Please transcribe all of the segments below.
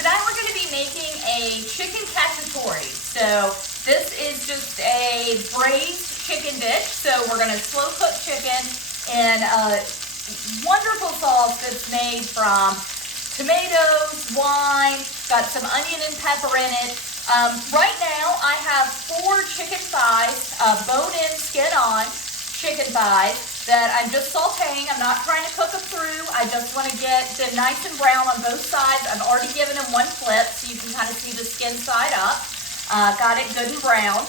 Today we're going to be making a chicken cacciatore. So this is just a braised chicken dish. So we're going to slow cook chicken in a wonderful sauce that's made from tomatoes, wine, got some onion and pepper in it. Right now I have 4 chicken thighs, bone-in, skin-on chicken thighs that I'm just sauteing. I'm not trying to cook them through. I just want to get them nice and brown on both sides. I've already given them one flip so you can kind of see the skin side up. Got it good and brown.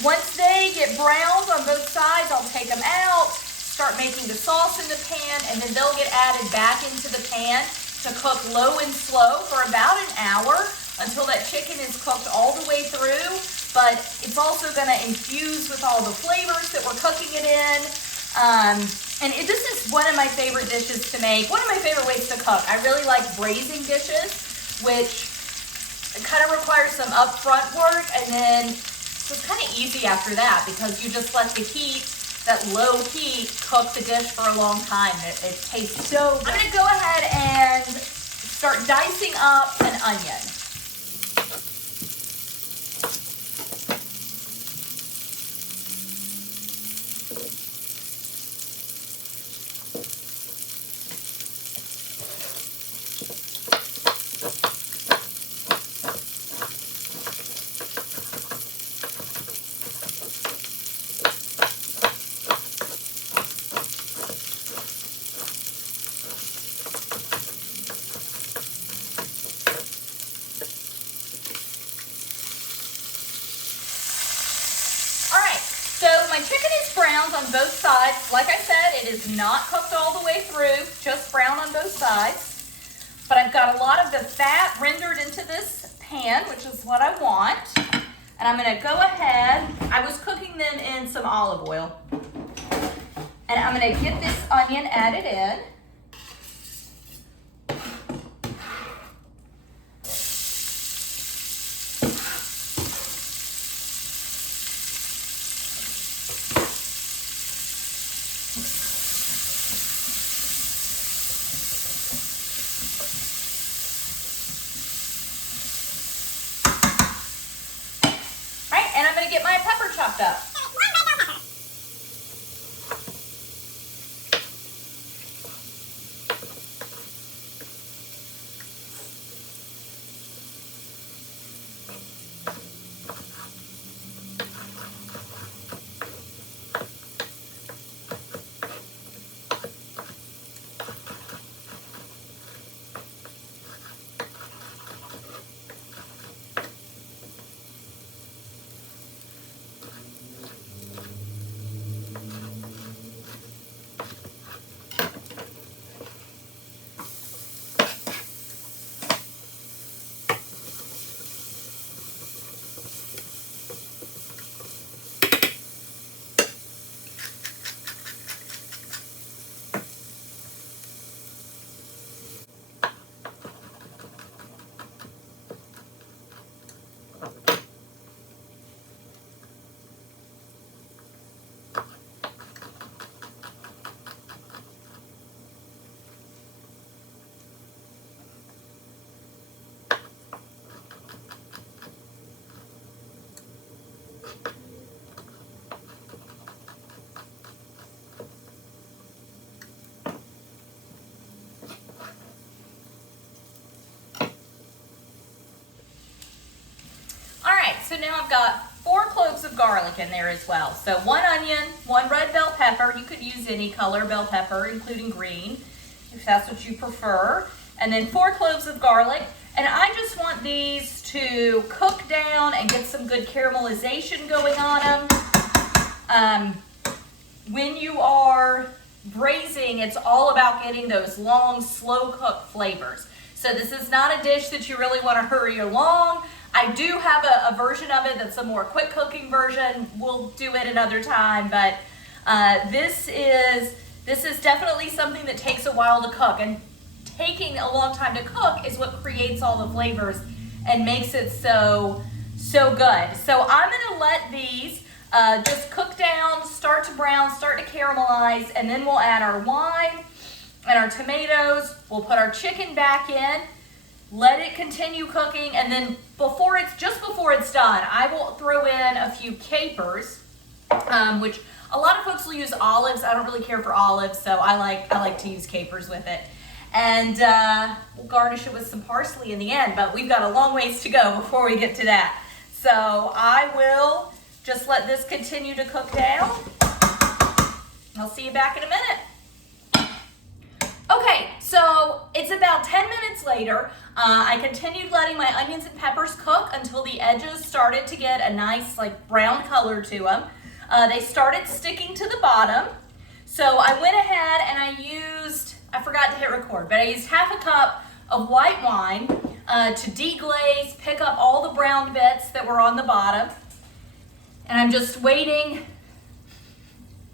Once they get browned on both sides, I'll take them out, start making the sauce in the pan, and then they'll get added back into the pan to cook low and slow for about an hour until that chicken is cooked all the way through. But it's also going to infuse with all the flavors that we're cooking it in. This is one of my favorite dishes to make, one of my favorite ways to cook. I really like braising dishes, which kind of requires some upfront work, and then it's kind of easy after that because you just let the heat, that low heat, cook the dish for a long time. It tastes so good. I'm going to go ahead and start dicing up an onion. So my chicken is browned on both sides. Like I said, it is not cooked all the way through, just brown on both sides. But I've got a lot of the fat rendered into this pan, which is what I want. And I'm gonna go ahead, I was cooking them in some olive oil. And I'm gonna get this onion added in. And I'm going to get my pepper chopped up. So now I've got 4 cloves of garlic in there as well. So 1 onion, 1 red bell pepper. You could use any color bell pepper, including green, if that's what you prefer. And then 4 cloves of garlic. And I just want these to cook down and get some good caramelization going on them. When you are braising, it's all about getting those long, slow cook flavors. So this is not a dish that you really want to hurry along. I do have a version of it that's a more quick cooking version. We'll do it another time, but this is definitely something that takes a while to cook, and taking a long time to cook is what creates all the flavors and makes it so good. So I'm gonna let these just cook down, start to brown, start to caramelize, and then we'll add our wine and our tomatoes. We'll put our chicken back in, let it continue cooking, and then just before it's done, I will throw in a few capers, which a lot of folks will use olives. I don't really care for olives, so I like to use capers with it. And we'll garnish it with some parsley in the end, but we've got a long ways to go before we get to that. So I will just let this continue to cook down. I'll see you back in a minute. Okay, so it's about 10 minutes later. I continued letting my onions and peppers cook until the edges started to get a nice brown color to them. They started sticking to the bottom. So I went ahead and I forgot to hit record, but I used half a cup of white wine to deglaze, pick up all the brown bits that were on the bottom. And I'm just waiting.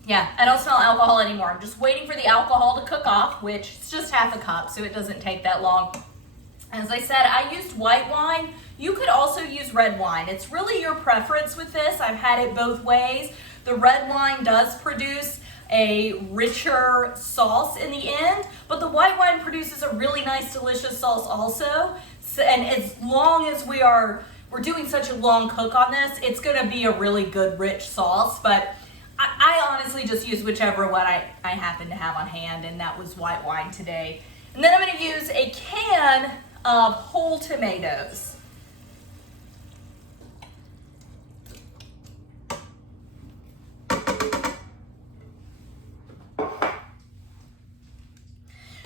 Yeah, I don't smell alcohol anymore. I'm just waiting for the alcohol to cook off, which is just half a cup, so it doesn't take that long. As I said, I used white wine. You could also use red wine. It's really your preference with this. I've had it both ways. The red wine does produce a richer sauce in the end, but the white wine produces a really nice, delicious sauce also. And as long as we're doing such a long cook on this, it's gonna be a really good, rich sauce. But I honestly just use whichever one I happen to have on hand, and that was white wine today. And then I'm gonna use a can of whole tomatoes.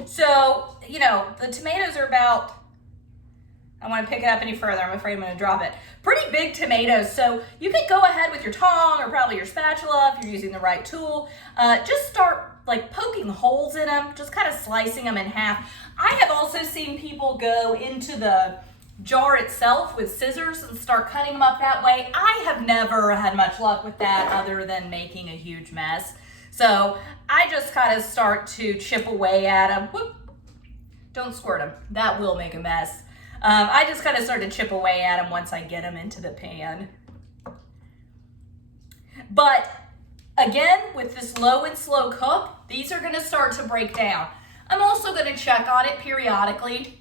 So, the tomatoes are about, I want to pick it up any further. I'm afraid I'm going to drop it. Pretty big tomatoes. So you could go ahead with your tongue or probably your spatula if you're using the right tool. Just start poking holes in them, just kind of slicing them in half. I have also seen people go into the jar itself with scissors and start cutting them up that way. I have never had much luck with that other than making a huge mess. So I just kind of start to chip away at them. Whoop. Don't squirt them. That will make a mess. I just kind of start to chip away at them once I get them into the pan. But again, with this low and slow cook, these are going to start to break down. I'm also going to check on it periodically,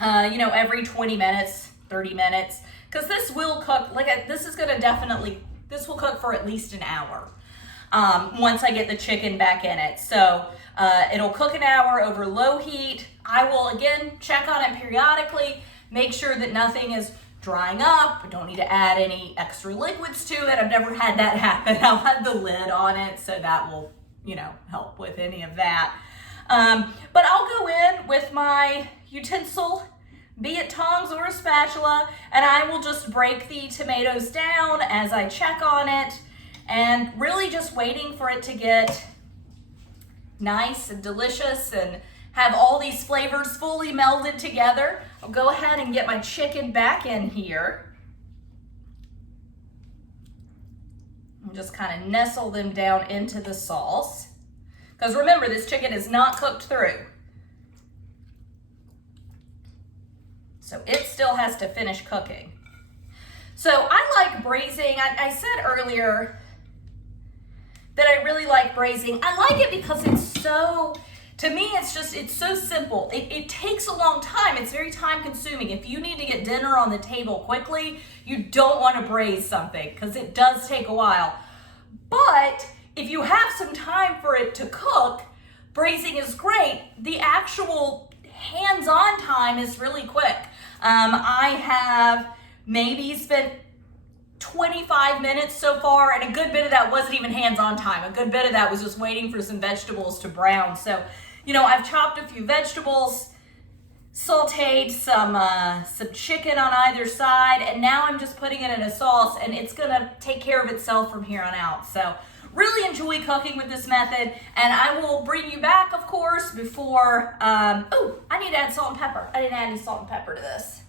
every 20 minutes, 30 minutes, because this will cook, this will cook for at least an hour. Once I get the chicken back in it. So it'll cook an hour over low heat. I will again check on it periodically, make sure that nothing is drying up. I don't need to add any extra liquids to it. I've never had that happen. I'll have the lid on it, so that will, help with any of that. But I'll go in with my utensil, be it tongs or a spatula, and I will just break the tomatoes down as I check on it. And really just waiting for it to get nice and delicious and have all these flavors fully melded together. I'll go ahead and get my chicken back in here. And just kind of nestle them down into the sauce. Because remember, this chicken is not cooked through. So it still has to finish cooking. So I like braising. I said earlier that I really like braising. I like it because to me, it's so simple. It takes a long time. It's very time consuming. If you need to get dinner on the table quickly, you don't want to braise something because it does take a while. But if you have some time for it to cook, braising is great. The actual hands-on time is really quick. I have maybe spent 25 minutes so far, and a good bit of that wasn't even hands-on time. A good bit of that was just waiting for some vegetables to brown. So, I've chopped a few vegetables, sauteed some chicken on either side, and now I'm just putting it in a sauce, and it's gonna take care of itself from here on out. So, really enjoy cooking with this method, and I will bring you back, of course, before, I need to add salt and pepper. I didn't add any salt and pepper to this.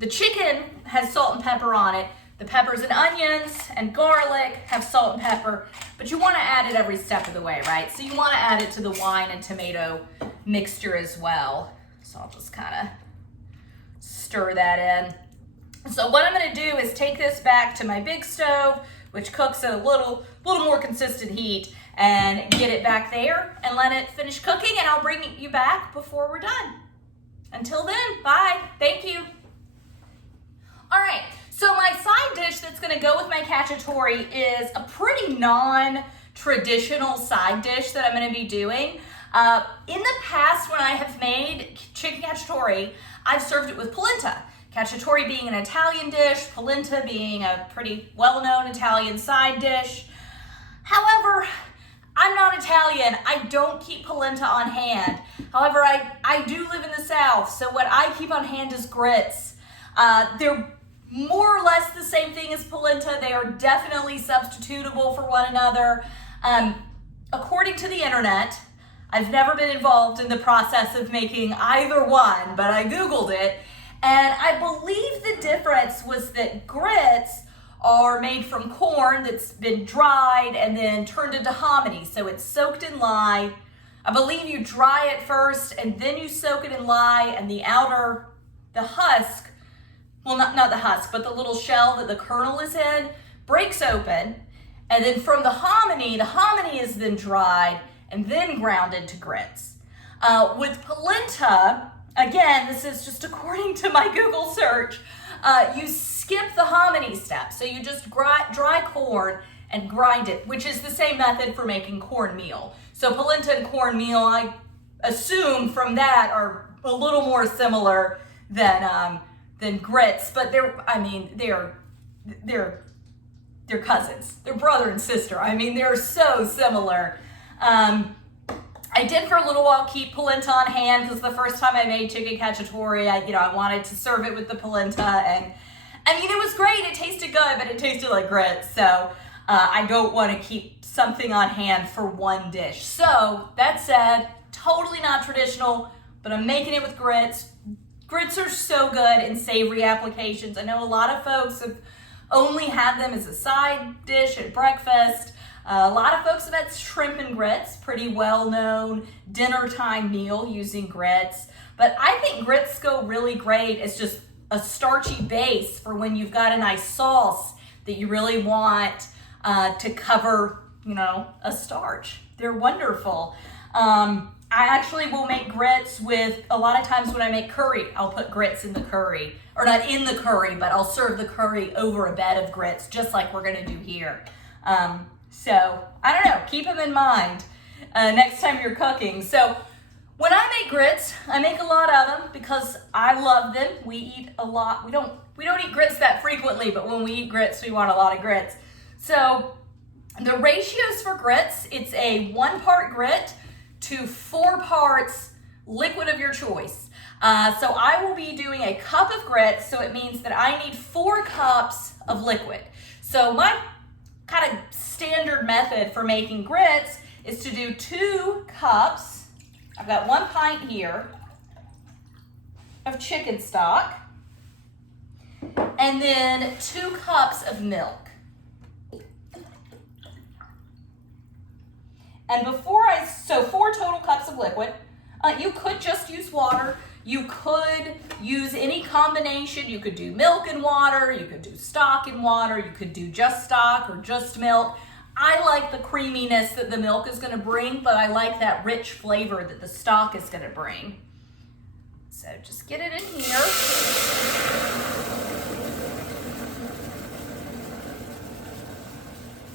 The chicken has salt and pepper on it. The peppers and onions and garlic have salt and pepper, but you want to add it every step of the way, right? So you want to add it to the wine and tomato mixture as well. So I'll just kind of stir that in. So what I'm going to do is take this back to my big stove, which cooks at a little more consistent heat, and get it back there and let it finish cooking, and I'll bring you back before we're done. Until then, bye. Thank you. All right, so my side dish that's gonna go with my cacciatore is a pretty non-traditional side dish that I'm gonna be doing. In the past, when I have made chicken cacciatore, I've served it with polenta. Cacciatore being an Italian dish, polenta being a pretty well-known Italian side dish. However, I'm not Italian. I don't keep polenta on hand. However, I do live in the South, so what I keep on hand is grits. They're more or less the same thing as polenta. They are definitely substitutable for one another. According to the internet, I've never been involved in the process of making either one, but I Googled it, and I believe the difference was that grits are made from corn that's been dried and then turned into hominy. So it's soaked in lye. I believe you dry it first and then you soak it in lye, and the husk, well, not the husk, but the little shell that the kernel is in, breaks open. And then from the hominy is then dried and then ground into grits. With polenta, again, this is just according to my Google search, you skip the hominy step. So you just dry corn and grind it, which is the same method for making cornmeal. So polenta and cornmeal, I assume from that, are a little more similar than grits, but they're cousins. They're brother and sister. I mean, they're so similar. I did for a little while keep polenta on hand because the first time I made chicken cacciatore, I wanted to serve it with the polenta, and I mean, it was great. It tasted good, but it tasted like grits. So I don't want to keep something on hand for one dish. So that said, totally not traditional, but I'm making it with grits. Grits are so good in savory applications. I know a lot of folks have only had them as a side dish at breakfast. A lot of folks have had shrimp and grits, pretty well-known dinner time meal using grits. But I think grits go really great as just a starchy base for when you've got a nice sauce that you really want to cover, a starch. They're wonderful. I actually will make grits with, a lot of times when I make curry, I'll put grits in the curry. Or not in the curry, but I'll serve the curry over a bed of grits, just like we're gonna do here. So, I don't know, keep them in mind next time you're cooking. So, when I make grits, I make a lot of them because I love them. We eat a lot. We don't eat grits that frequently, but when we eat grits, we want a lot of grits. So, the ratios for grits, it's a 1 part grit to 4 parts liquid of your choice. So I will be doing a cup of grits, so it means that I need 4 cups of liquid. So my kind of standard method for making grits is to do 2 cups. I've got 1 pint here of chicken stock, and then 2 cups of milk. And so 4 total cups of liquid. You could just use water. You could use any combination. You could do milk and water. You could do stock and water. You could do just stock or just milk. I like the creaminess that the milk is going to bring, but I like that rich flavor that the stock is going to bring. So just get it in here.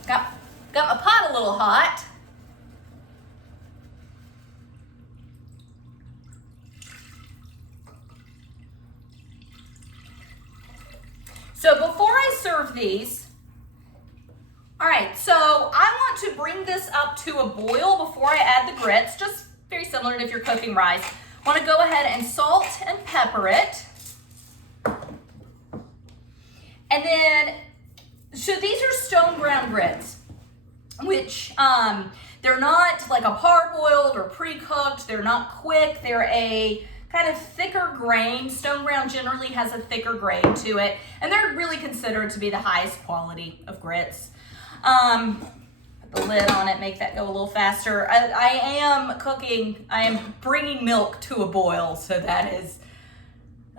Got my pot a little hot. So before I serve these, all right, so I want to bring this up to a boil before I add the grits, just very similar to if you're cooking rice. I want to go ahead and salt and pepper it. And then, so these are stone ground grits, which they're not like a parboiled or pre-cooked. They're not quick. They're a kind of thicker grain. Stone ground generally has a thicker grain to it, and they're really considered to be the highest quality of grits. Put the lid on it, make that go a little faster. I am bringing milk to a boil, so that is,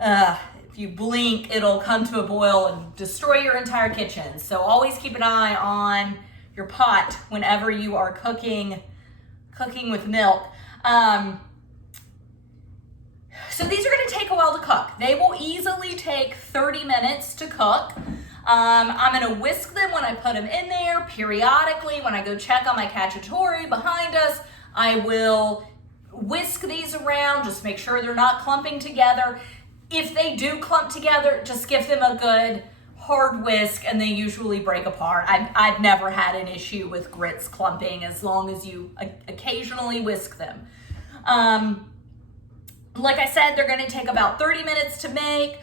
if you blink, it'll come to a boil and destroy your entire kitchen. So always keep an eye on pot whenever you are cooking with milk. So these are going to take a while to cook. They will easily take 30 minutes to cook. I'm going to whisk them when I put them in there. Periodically, when I go check on my cacciatore behind us, I will whisk these around, just make sure they're not clumping together. If they do clump together, just give them a good hard whisk and they usually break apart. I've never had an issue with grits clumping as long as you occasionally whisk them. Like I said, they're going to take about 30 minutes to make.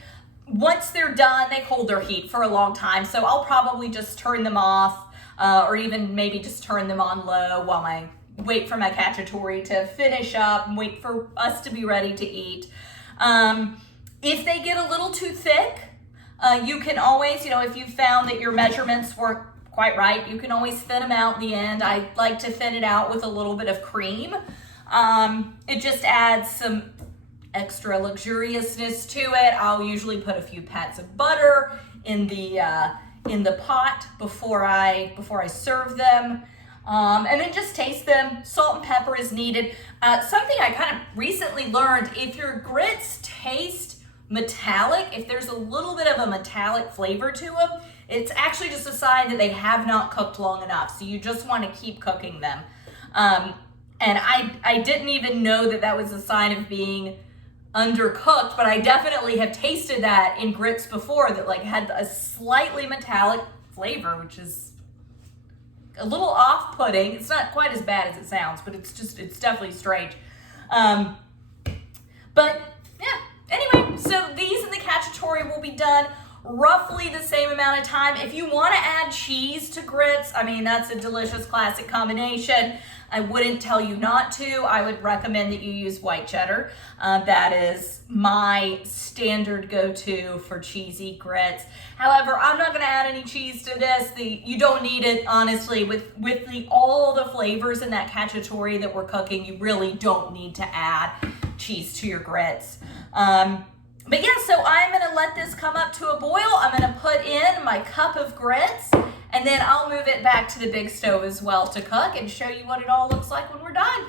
Once they're done, they hold their heat for a long time, so I'll probably just turn them off or even maybe just turn them on low while I wait for my cacciatore to finish up and wait for us to be ready to eat. If they get a little too thick, you can always, if you found that your measurements weren't quite right, you can always thin them out in the end. I like to thin it out with a little bit of cream. It just adds some extra luxuriousness to it. I'll usually put a few pats of butter in the pot before I serve them. And then just taste them. Salt and pepper is needed. Something I kind of recently learned, if your grits taste metallic, if there's a little bit of a metallic flavor to them, it's actually just a sign that they have not cooked long enough. So you just want to keep cooking them. And I didn't even know that was a sign of being undercooked, but I definitely have tasted that in grits before that had a slightly metallic flavor, which is a little off-putting. It's not quite as bad as it sounds, but it's definitely strange. But yeah, anyway, so these and the cacciatore will be done roughly the same amount of time. If you want to add cheese to grits, that's a delicious classic combination. I wouldn't tell you not to. I would recommend that you use white cheddar. That is my standard go-to for cheesy grits. However, I'm not going to add any cheese to this. You don't need it, honestly. With all the flavors in that cacciatore that we're cooking, you really don't need to add cheese to your grits. But yeah, so I'm going to let this come up to a boil. I'm going to put in my cup of grits, and then I'll move it back to the big stove as well to cook and show you what it all looks like when we're done.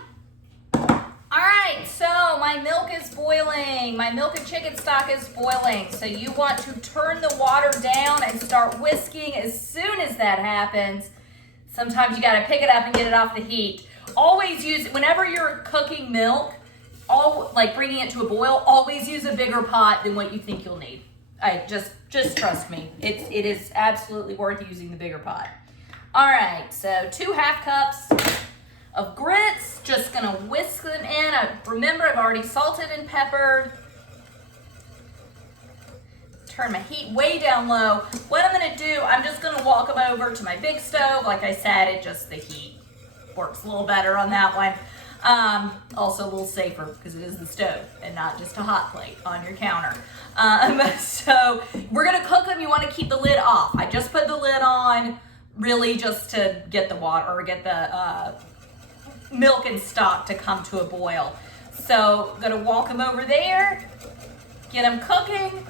All right, so my milk is boiling. My milk and chicken stock is boiling. So you want to turn the water down and start whisking as soon as that happens. Sometimes you got to pick it up and get it off the heat. Always use, whenever you're cooking milk, bringing it to a boil, always use a bigger pot than what you think you'll need. Just trust me. It is absolutely worth using the bigger pot. All right, so 2 half cups of grits. Just gonna whisk them in. Remember, I've already salted and peppered. Turn my heat way down low. What I'm gonna do, I'm just gonna walk them over to my big stove. Like I said, the heat works a little better on that one. Also a little safer because it is the stove and not just a hot plate on your counter. So we're gonna cook them. You want to keep the lid off. I just put the lid on really just to get the water or get the milk and stock to come to a boil. So I'm gonna walk them over there, get them cooking,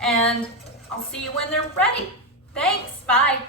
and I'll see you when they're ready. Thanks, bye.